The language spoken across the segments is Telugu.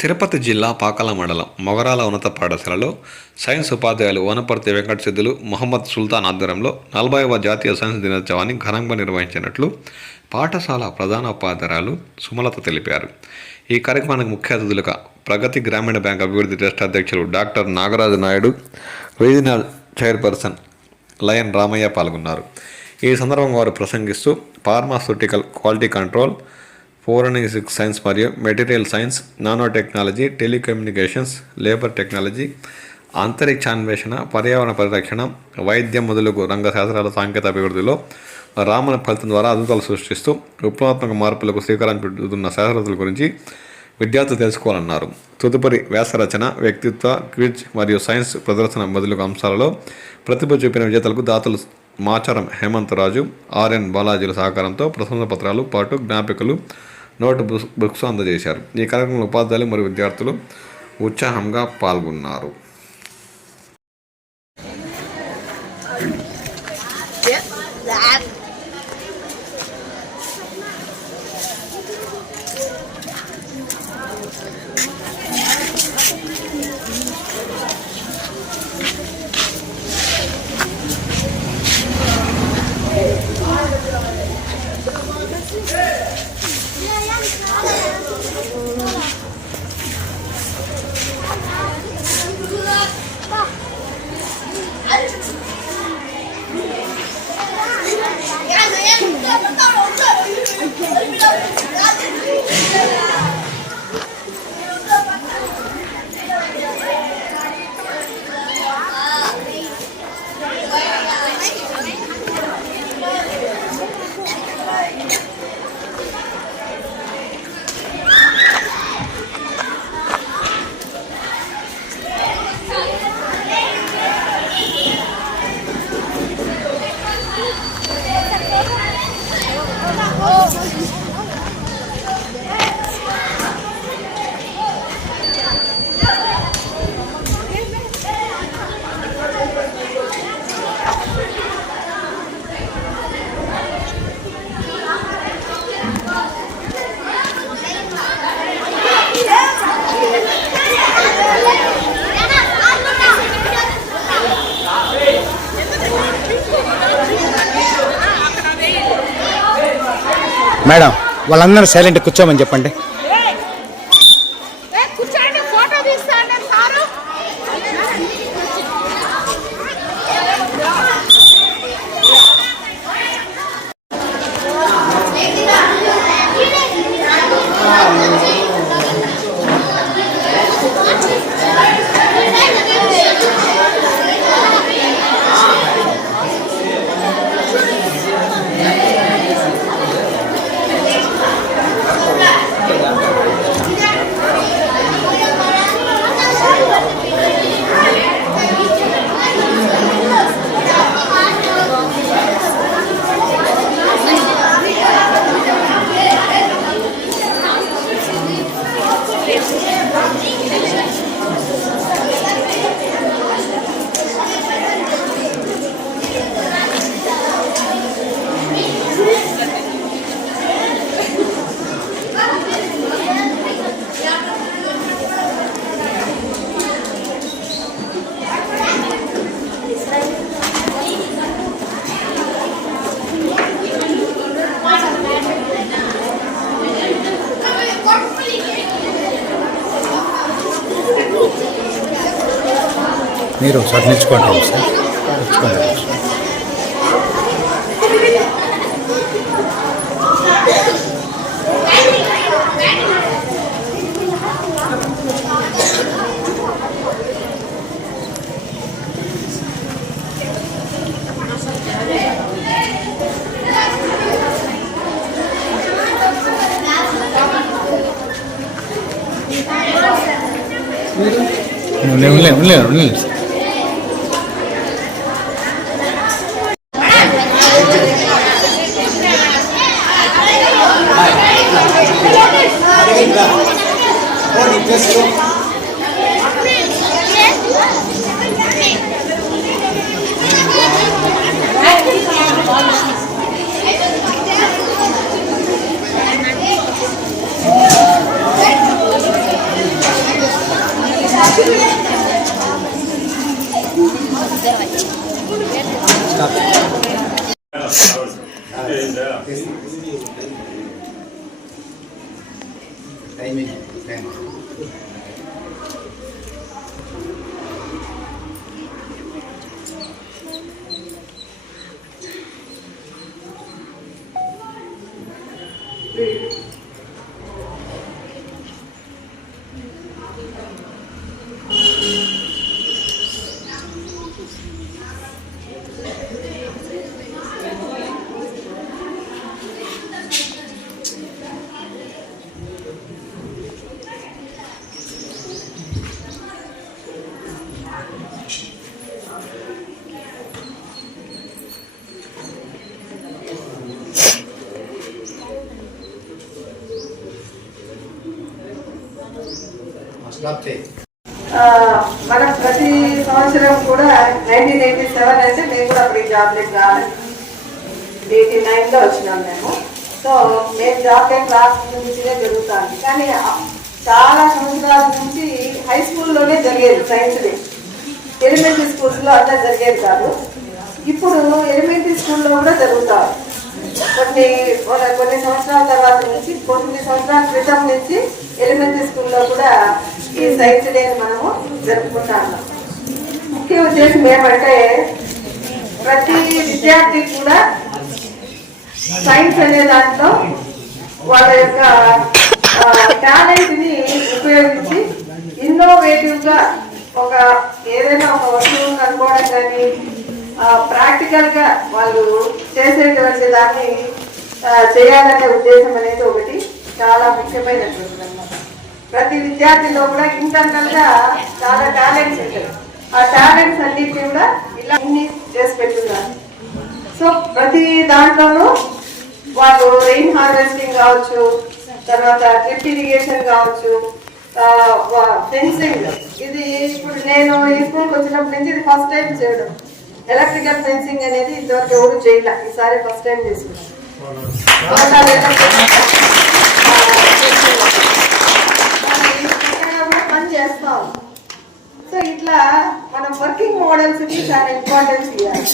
తిరుపతి జిల్లా పాకాల మండలం మొగరాల ఉన్నత పాఠశాలలో సైన్స్ ఉపాధ్యాయులు వనపర్తి వెంకట సిద్ధులు మొహమ్మద్ సుల్తాన్ ఆధ్వర్యంలో 40వ జాతీయ సైన్స్ దినోత్సవాన్ని ఘనంగా నిర్వహించినట్లు పాఠశాల ప్రధాన ఉపాధ్యాయులు సుమలత తెలిపారు. ఈ కార్యక్రమానికి ముఖ్య అతిథులుగా ప్రగతి గ్రామీణ బ్యాంక్ అభివృద్ధి ట్రస్ట్ అధ్యక్షులు doctor Nagaraju Naidu, regional chairperson lion Ramaiah పాల్గొన్నారు. ఈ సందర్భంగా వారు ప్రసంగిస్తూ pharmaceutical quality control, forensic science మరియు material science, nano technology, telecommunications, labour technology, అంతరిక్షాన్వేషణ, పర్యావరణ పరిరక్షణ, వైద్యం మొదలగు రంగ శాస్త్రాల సాంకేతిక అభివృద్ధిలో రామన ఫలితం ద్వారా అద్భుతాలు సృష్టిస్తూ విప్లవాత్మక మార్పులకు శ్రీకారం చుడుతున్న శాస్త్రవేత్తల గురించి విద్యార్థులు తెలుసుకోవాలన్నారు. తదుపరి వ్యాస రచన, వ్యక్తిత్వ, క్విజ్ మరియు సైన్స్ ప్రదర్శన మొదలగు అంశాలలో ప్రతిభ చూపిన విజేతలకు దాతలు మాచారం హేమంత్ రాజు, ఆర్ఎన్ బాలాజీల సహకారంతో ప్రశంసా పత్రాలు పాటు జ్ఞాపికలు, నోట్ బుక్స్ అందజేశారు. ఈ కార్యక్రమంలో ఉపాధ్యాయులు మరియు విద్యార్థులు ఉత్సాహంగా పాల్గొన్నారు. మేడం, వాళ్ళందరూ సైలెంట్ కూర్చోమని చెప్పండి. మీరు ఒకసారి నేర్చుకోండి సార్, నేర్చుకోండి. ఉండలేదు మనం ప్రతి సంవత్సరం కూడా 1987 అంటే మేము కూడా అప్పుడు జాబ్లెట్ రావాలి 89లో వచ్చినాం మేము. సో మేము జాబ్లెట్ క్లాస్ నుంచినే జరుగుతాను, కానీ చాలా సంవత్సరాల నుంచి హై స్కూల్లోనే జరిగేది సైన్స్ డే. ఎలిమెంటరీ స్కూల్స్లో అంతా జరిగేది కాదు. ఇప్పుడు ఎలిమెంటరీ స్కూల్లో కూడా జరుగుతారు. కొన్ని సంవత్సరాల తర్వాత నుంచి, కొన్ని సంవత్సరాల క్రితం నుంచి ఎలిమెంటరీ స్కూల్లో కూడా ఈ సైన్స్ డేని మనము జరుపుకుంటాము. ముఖ్య ఉద్దేశం ఏమంటే ప్రతి విద్యార్థి కూడా సైన్స్ అనే దాంట్లో వాళ్ళ యొక్క టాలెంట్ని ఉపయోగించి ఇన్నోవేటివ్గా ఒక ఏదైనా ఒక వస్తువును కనుక్కోవడం కానీ ప్రాక్టికల్గా వాళ్ళు చేసేటువంటి దాన్ని చేయాలనే ఉద్దేశం అనేది ఒకటి చాలా ముఖ్యమైనటువంటి అన్నమాట. ప్రతి విద్యార్థిలో కూడా ఇంటర్నల్గా చాలా టాలెంట్స్ ఉంటాయి. ఆ టాలెంట్స్ అన్నిటిని కూడా ఇలా అన్ని చేసి పెట్టున్నారు. సో ప్రతి దాంట్లోనూ వాళ్ళు రెయిన్ హార్వెస్టింగ్ కావచ్చు, తర్వాత డ్రిప్ ఇరిగేషన్ కావచ్చు, ఫెన్సింగ్. ఇది ఇప్పుడు నేను ఈ స్కూల్కి వచ్చినప్పటి నుంచి ఇది ఫస్ట్ టైం చేయడం. ఎలక్ట్రికల్ ఫెన్సింగ్ అనేది ఇంతవరకు ఎవరు చేయలే, ఈసారి ఫస్ట్ టైం చేసుకున్నాను. పని చేస్తాం. సో ఇట్లా మనం వర్కింగ్ మోడల్స్ కి చాలా ఇంపార్టెన్స్ ఇవ్వాలి.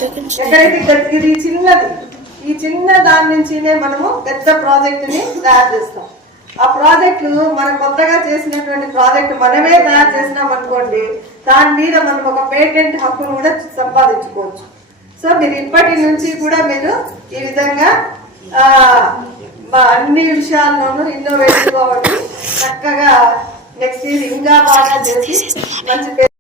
ఎక్కడైతే ఇది చిన్నది, ఈ చిన్న దాని నుంచినే మనము పెద్ద ప్రాజెక్ట్ ని తయారు చేస్తాం. ఆ ప్రాజెక్టు మనం కొత్తగా చేసినటువంటి ప్రాజెక్ట్ మనమే తయారు చేసినాం అనుకోండి, దాని మీద మనం ఒక పేటెంట్ హక్కును కూడా సంపాదించుకోవచ్చు. సో మీరు ఇప్పటి నుంచి కూడా మీరు ఈ విధంగా అన్ని విషయాల్లోనూ ఇన్నోవేటివ్గా ఉండి చక్కగా నెక్స్ట్ ఇయర్ ఇంకా బాగా చేసి మంచి